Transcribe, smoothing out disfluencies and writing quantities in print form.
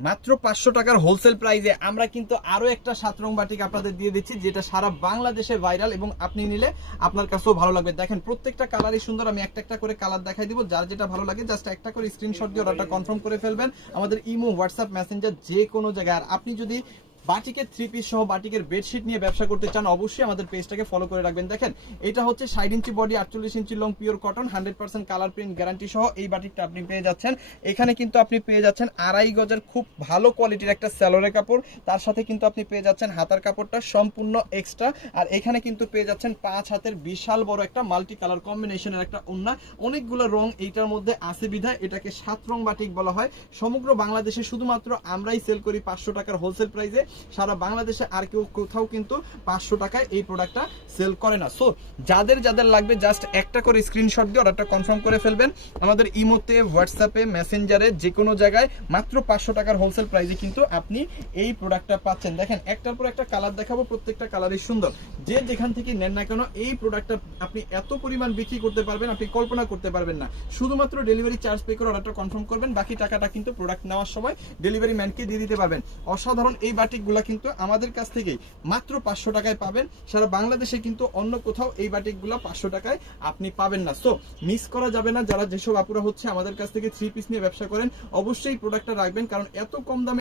মাত্র 500 টাকার হোলসেল প্রাইসে আমরা কিন্তু আরো একটা 7 রং বাটিক আপনাদের দিয়ে দিচ্ছি, যেটা সারা বাংলাদেশে ভাইরাল এবং আপনি নিলে আপনার কাছেও ভালো লাগবে। দেখেন প্রত্যেকটা কালারই সুন্দর, আমি একটা একটা করে কালার দেখাই দিব, যার যেটা ভালো লাগে জাস্ট একটা করে স্ক্রিনশট দিয়ে অর্ডারটা কনফার্ম করে ফেলবেন আমাদের ইমো, হোয়াটসঅ্যাপ, মেসেঞ্জার যে কোনো জায়গায়। আর আপনি যদি বাটিকের 3 পিস সহ বাটিকের বেডশিট নিয়ে ব্যবসা করতে চান, অবশ্যই আমাদের পেজটাকে ফলো করে রাখবেন। দেখেন এটা হচ্ছে 60 inch body, 48 inch long, pure cotton, 100% colour print guarantee সহ এই বাটিকটা আপনি পেয়ে যাচ্ছেন। এখানে কিন্তু আপনি পেয়ে যাচ্ছেন 2.5 গজের খুব ভালো কোয়ালিটির একটা সালোয়ারের কাপড়, তার সাথে কিন্তু আপনি পেয়ে যাচ্ছেন হাতার কাপড়টা সম্পূর্ণ এক্সট্রা। আর এখানে কিন্তু পেয়ে যাচ্ছেন 5 হাতের বিশাল বড় একটা মাল্টি কালার কম্বিনেশনের একটা ওড়না। অনেকগুলো রং এইটার মধ্যে আছে বিধায় এটাকে 7 রং বাটিক বলা হয়। সমগ্র বাংলাদেশে শুধুমাত্র আমরাই সেল করি 500 টাকার হোলসেল প্রাইসে, সারা বাংলাদেশে আর কেউ কোথাও কিন্তু 500 টাকায় এই প্রোডাক্টটা সেল করে না। সো যাদের যাদের লাগবে জাস্ট একটা করে স্ক্রিনশট দিয়ে অর্ডারটা কনফার্ম করে ফেলবেন আমাদের ইমোতে, হোয়াটসঅ্যাপে, মেসেঞ্জারে যে কোনো জায়গায়। মাত্র 500 টাকার হোলসেল প্রাইসে কিন্তু আপনি এই প্রোডাক্টটা পাচ্ছেন। দেখেন একটার পর একটা কালার দেখাবো, প্রত্যেকটা কালারই সুন্দর। যে যেখান থেকে নেন না কেন এই প্রোডাক্টটা আপনি এত পরিমাণ বিক্রি করতে পারবেন আপনি কল্পনা করতে পারবেন না। শুধুমাত্র ডেলিভারি চার্জ পে করে অর্ডারটা কনফার্ম করবেন, বাকি টাকাটা কিন্তু প্রোডাক্ট নেওয়ার সময় ডেলিভারি ম্যানকে দিয়ে দিতে পারবেন। অসাধারণ এই বাটিকগুলো কিন্তু আমাদের কাছ থেকেই মাত্র 500 টাকায় পাবেন। সারা বাংলাদেশে কিন্তু অন্য কোথাও এই বাটিকগুলো 500 টাকায় আপনি পাবেন না। সো মিস করা যাবে না। যারা যেসব আপুরা হচ্ছে আমাদের কাছ থেকে 3 পিস নিয়ে ব্যবসা করেন, অবশ্যই প্রোডাক্টটা রাখবেন, কারণ এত কম দামে